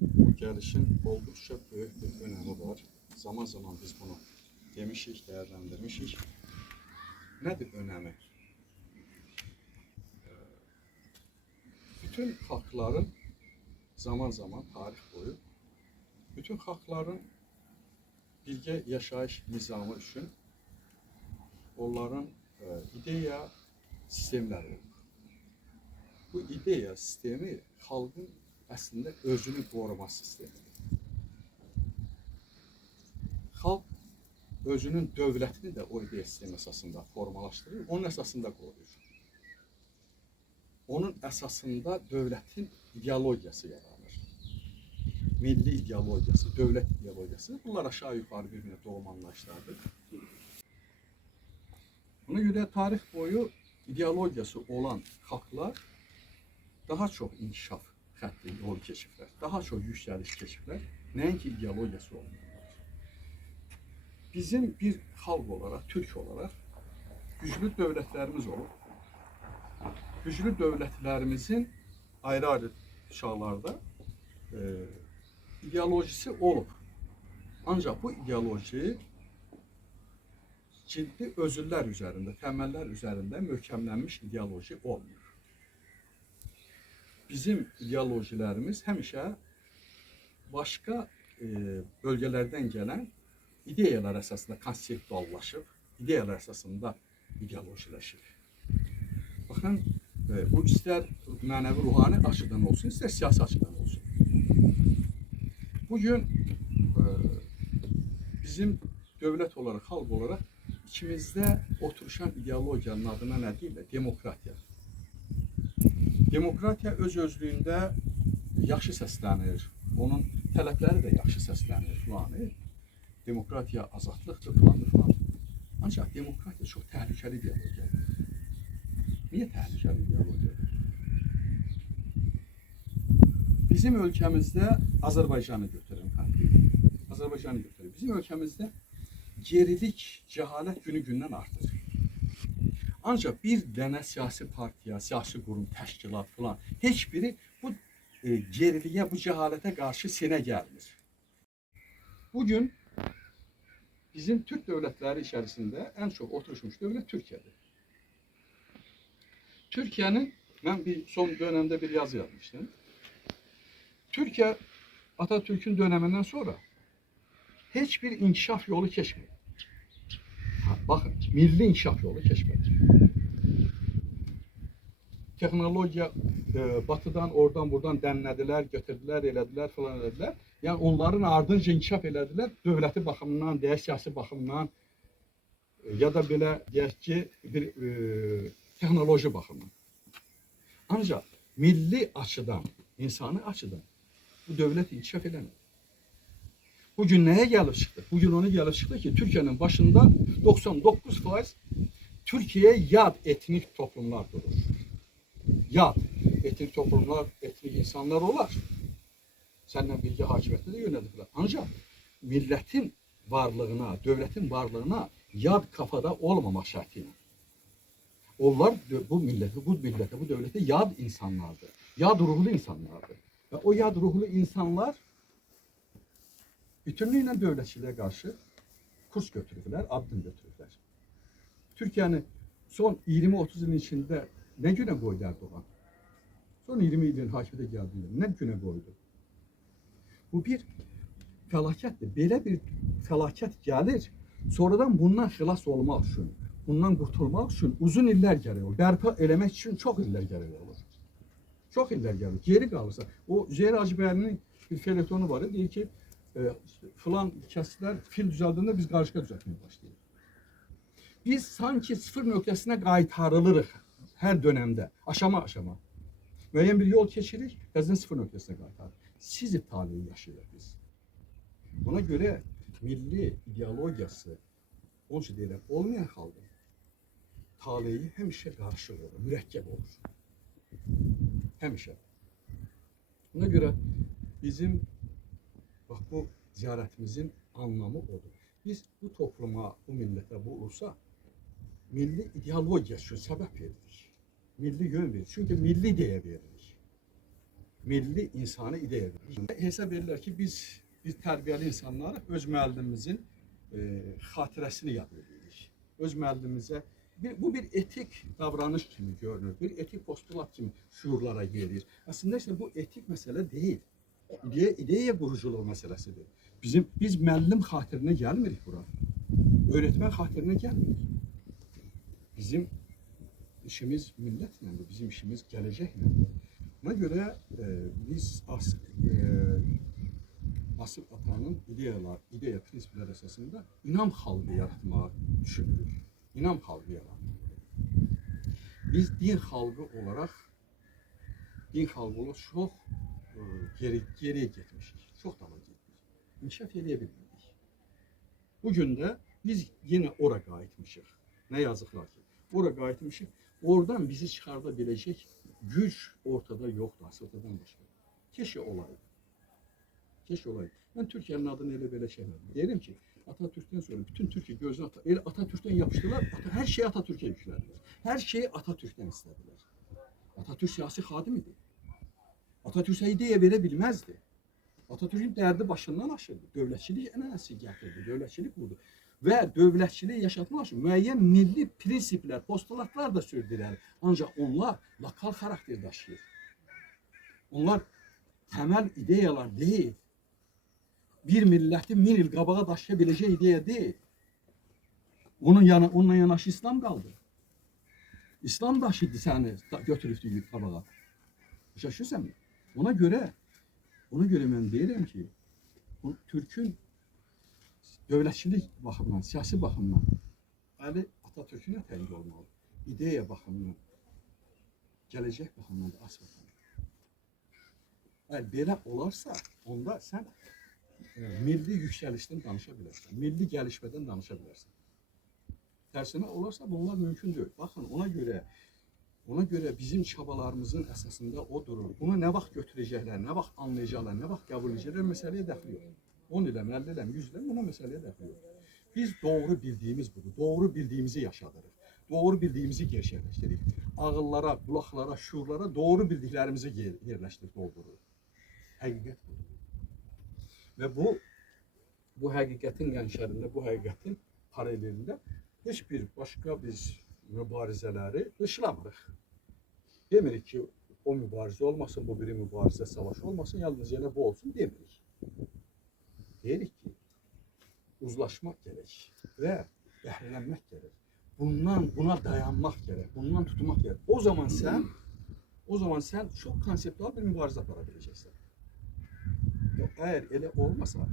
Bu gelişin oldukça büyük bir önemi var. Zaman zaman biz bunu demişik, değerlendirmişik. Nedir önemi? Bütün halkların zaman zaman tarih boyu bütün halkların birgə yaşayış nizamı üçün onların ideya sistemləri olur. Bu ideya sistemi xalqın əslində özünü qoruma sistemidir. Xalq özünün dövlətini də o ideya sistemi əsasında formalaşdırır, onun əsasında qoruyur. Onun əsasında dövlətin ideologiyası yaranır. Milli ideologiyası, dövlət ideologiyası. Bunlar aşağı yukarı birbirine doğma anlayışlardır. Buna göre tarih boyu ideologiyası olan xalqlar daha çok inkişaf xətti yolu keçiblər, daha çok yükseliş keçiblər, nəinki ideologiyası olmalıdır. Bizim bir xalq olarak, Türk olarak güçlü dövlətlərimiz olub. Güçlü dövlətlərimizin ayrı-ayrı çağlarda ideolojisi olub. Ancaq bu ideoloji ciddi özürlər üzərində, təməllər üzərində möhkəmlənmiş ideoloji olmuyor. Bizim ideolojilərimiz həmişə başqa bölgelerden gelen ideyalar əsasında konseptuallaşıb, ideyalar əsasında ideolojiləşib. Baxın, bu istər mənəvi ruhani açıdan olsun, istər siyasi açıdan olsun. Bugün bizim dövlət olarak, xalq olarak içimizdə oturuşan ideologiyanın adına nə deyirlər? Demokratiya. Demokratiya öz özlüyündə yaxşı səslənir, onun tələbləri də yaxşı səslənir filanı. Demokratiya azadlıqdır filan. Ancaq demokratiya çox təhlükəli ideologiyadır. Niyə təhlükəli ideologiyadır? Bizim ölkəmizdə Azərbaycanı götürün. Azərbaycanı götürün. Bizim ölkəmizdə gerilik, cəhalət günü-gündən artır. Ancaq bir dənə siyasi partiya, siyasi qurum, təşkilat filan heç biri bu geriliyə, bu cəhalətə qarşı sinə gəlmir. Bugün bizim Türk dövlətləri içərisində ən çox oturmuş dövlət Türkiyədir. Türkiye'nin, ben son dönemde bir yazı yazmıştım. Türkiye, Atatürk'ün döneminden sonra hiçbir inkişaf yolu geçmedi. Bakın, milli inkişaf yolu geçmedi. Teknolojiya batıdan, oradan, buradan dənlədilər, götürdülər, elədilər, falan elədilər. Yani onların ardınca inkişaf elədilər, dövləti baxımından, deyək, siyasi baxımından ya da belə, deyək ki, bir teknoloji bakımından. Ancaq milli açıdan, insani açıdan bu dövlət inkişaf eləmir. Bugün nəyə gəlib çıxdı? Bugün ona gəlib çıxdı ki, Türkiye'nin başında 99% Türkiye'ye yad etnik toplumlar durur. Yad etnik toplumlar, etnik insanlar olar. Səndən bilgi hakimiyyəti də yönədirlər. Ancaq milletin varlığına, dövlətin varlığına yad kafada olmamaq şərtilə. Onlar bu millete, bu devlete yad insanlardır. Yad ruhlu insanlardır. Ve o yad ruhlu insanlar bütünlüğüyle dövlətçiliğe karşı kurs götürürler, addım götürürler. Türkiye'nin son 20-30 yılın içinde ne güne koydu Erdoğan? Son 20 yılın hakimiyete geldiğinde ne güne koydu? Bu bir felakettir. Belə bir felaket gelir. Sonradan bundan xilas olmaq üçün, bundan qurtulmaq üçün uzun illər gərək olur. Bərpa eləmək üçün çox illər gərək olur. Çox illər gərək. Geri qalırsa, o Zeyr Hacıbəyli'nin bir feletonu var. Deyir ki, filan kəslər fil düzəldəndə biz qarışqa düzəltməyə başlayırıq. Biz sanki sıfır nöqtəsinə qaytarılırıq hər dönemdə, aşama-aşama. Müəyyən bir yol keçirik, qəzdən sıfır nöqtəsinə qaytarırıq. Sizif taleyi yaşayırıq biz. Buna göre milli ideologiyası, onun için deyirəm, olmayan xalqın taleyi həmişə qarışıq olur, mürəkkəb olur. Həmişə. Buna göre bizim bak bu ziyaretimizin anlamı odur. Biz bu topluma, bu millete, bu ulusa milli ideologiya üçün səbəb veririk. Milli yön veririk. Çünkü milli deyə veririk. milli insani ideyadır. Hesab edirlər ki, biz tərbiyəli insanlar öz müəllimimizin xatirəsini yad edirik. Öz müəllimimizə bu bir etik davranış kimi görünür, bir etik postulat kimi şuurlara gelir. Aslında işte bu etik məsələ deyil. İdeya quruculuğu məsələsidir. Biz müəllim xatirinə gəlmirik bura. Öğretmen xatirinə gəlmirik. Bizim işimiz millətlədir, bizim işimiz gələcəklədir. Buna görə biz Asif Atanın ideya prinsipləri əsasında inam xalqı yaratmağı düşünürük. İnam xalqı yaratmağı. Biz din xalqı olaraq çox geriyə getmişik, çox dala getdik. İnkişaf edə bilmədik. Bugün də biz yenə ora qayıtmışıq. Nə yazıqlar ki, ora qayıtmışıq. Oradan bizi çıxarda biləcək güc ortada yoxdur, Asıltadan başqa. Keşke olaydı. Keşke olaydı. Ben Türkiye'nin adını elə belə şey verdim. Derim ki, Atatürk'ten sonra bütün Türkiye gözünü Atatürk'ten yapıştılar, her şeyi Atatürk'e yüklediler. Her şeyi Atatürk'ten istediler. Atatürk siyasi hadim idi. Atatürk ideya verebilmezdi. Atatürk'ün derdi başından aşırdı. Dövlətçilik ənənəsi gətirdi, dövlətçilik budur. Və dövlətçiliyi yaşatmaq üçün müəyyən milli prinsiplər, postulatlar da sürdürər. Ancaq onlar lokal xarakter daşıyır. Onlar temel ideyalar değil. Bir milletin 1000 il qabağa daşıyabileceği ideya değil. Onunla yanaşı İslam kaldı. İslam daşıdı səni götürübdü qabağa. Şaşırsan mı? Ona göre mən deyirəm ki, Türk'ün dövlətçilik baxımından, siyasi baxımından əli Atatürk'ün ətəyində olmalı. İdeya baxımından, gələcək baxımından da asfaltlanır. Eğer belə olarsa, onda sən milli yüksəlişdən danışa bilərsən, milli gəlişmədən danışa bilərsən. Tərsinə olarsa bunlar mümkün deyil. Baxın, ona göre bizim çabalarımızın əsasında o durur. Bunu nə vaxt götürəcəklər, nə vaxt anlayacaqlar, nə vaxt qəbul edəcəklər, məsələyə dəxli yox. 10 iləm, 50 iləm, 100 iləm, buna məsələyə dəxli yox. Biz doğru bildiğimiz budur, doğru bildiğimizi yaşadırıq, doğru bildiğimizi gerçəkləşdiririk. Ağıllara, qulaqlara, şuurlara doğru bildiklərimizi yerləşdirib doldururuq. Həqiqət budur. Və bu həqiqətin qənşərində, bu həqiqətin paralelində heç bir başqa biz mübarizələri dışlamırıq. Demirik ki, o mübarizə olmasın, bu biri mübarizə, savaş olmasın, yalnız yenə bu olsun demirik. Deyirik ki, uzlaşmaq gerək və bəhrələnmək gerək. Buna dayanmaq gerək, bundan tutmaq gerək. O zaman sən çox konseptual bir mübarizə apara biləcəksən. Eğer elə olmasa,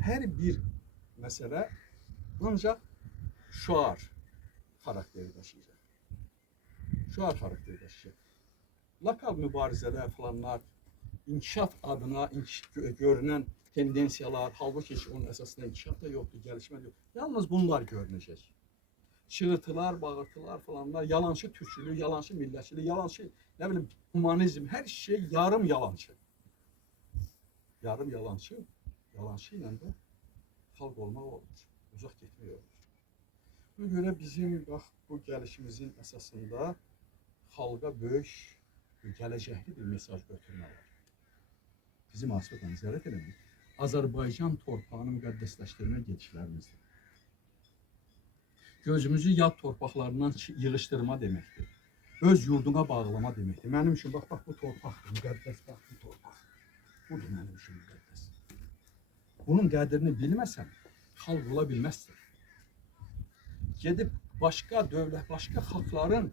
hər bir məsələ ancaq şuar xarakteri daşıyacaq. Şuar xarakteri daşıyacaq. Lokal mübarizələr falanlar, inkişaf adına görünən tendensiyalar, halbuki onun əsasında inkişaf da yoxdur, gəlişmə yoxdur. Yalnız bunlar görünəcək. Çığırtılar, bağırtılar falanlar, yalançı türkçülük, yalançı millətçilik, yalançı, nə bilim, humanizm, hər şey yarım yalançı. Yarım yalançı ilə də xalq olmaq olmur, uzaq getmək olmur. Buna görə bizim bu gəlişimizin əsasında xalqa böyük, gələcəkli bir mesaj götürmək var. Bizim asfaltdan ziyarət elədik. Azərbaycan torpağını müqəddəsləşdirmə gedişlərimizdir. Gözümüzü yad torpaqlarından yığışdırma deməkdir. Öz yurduna bağlama deməkdir. Mənim üçün bax bu torpaqdır, müqəddəs bax bu torpaq. Budur mənim üçün müqəddəs. Bunun qədrini bilməsən, xalq ola bilməzsən. Gedib başqa dövlət, başqa xalqların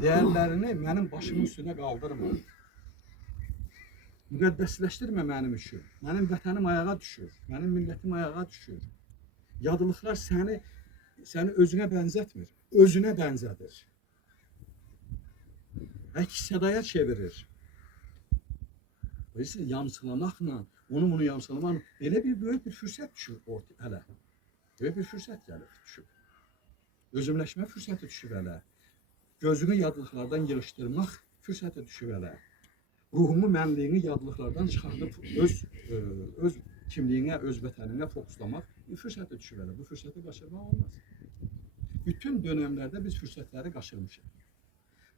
dəyərlərini mənim başımın üstünə qaldırma. Müqəddəsləşdirmə mənim üçün. Mənim vətənim ayağa düşür, mənim millətim ayağa düşür. Yadılıqlar səni özünə bənzətmir, özünə bənzədir. Əks-sədaya çevirir. Dolayısıyla yamsılamaqla, bunu yamsılamaqla elə bir böyük bir fürsət düşür hələ. Böyük bir fürsət gəlir, düşür. Özümləşmə fürsəti düşür hələ. Gözünü yadlıqlardan yığışdırmaq fürsəti düşür hələ. Ruhumu, mənliyini yadlıqlardan çıxardıb öz kimliyinə, öz vətəninə fokuslamaq bir fürsəti düşür hələ. Bu fürsəti qaçırmaq olmaz. Bütün dönəmlərdə biz fürsətləri qaçırmışıq.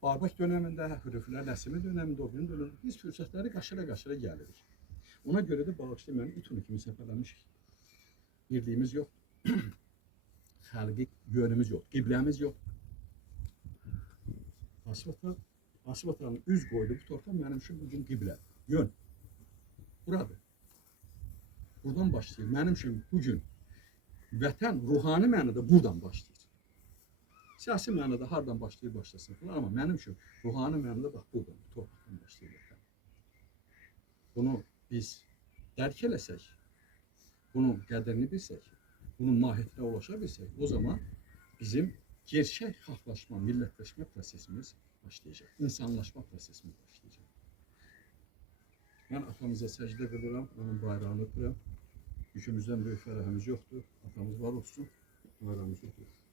Babək dönəmində, Hürriyetlər Nəsimi dönəmində, o birinin dönəmində biz fürsətləri qaşıra-qaşıra gəlirik. Ona görə də bağışlayın məni it unu kimi səpələmişik. Birliyimiz yoxdur. Xəlqi yönümüz yoxdur. Qibləmiz yoxdur. Asif atanın üz qoydu bu torpaq mənim üçün bugün qiblə. Yön. Buradır. Buradan başlayır. Mənim üçün bugün vətən ruhani mənada buradan başlayır. Siyasi mənada hardan başlayır başlasın falan, amma mənim üçün ruhani mənada bax buradan, bu torpaqdan başlayır vətən. Bunu biz dərk eləsək, bunun qədrini bilsək, bunun mahiyyətinə ulaşa bilsək, o zaman bizim gerçək xalqlaşma, millətləşmə prosesimiz başlayacaq. İnsanlaşma prosesimiz başlayacaq. Mən atamıza səcdə qılıram, onun bayrağını öpürəm. Yükümüzdən böyük fərəhimiz yoxdur. Atamız var olsun, bayrağımız yoxdur.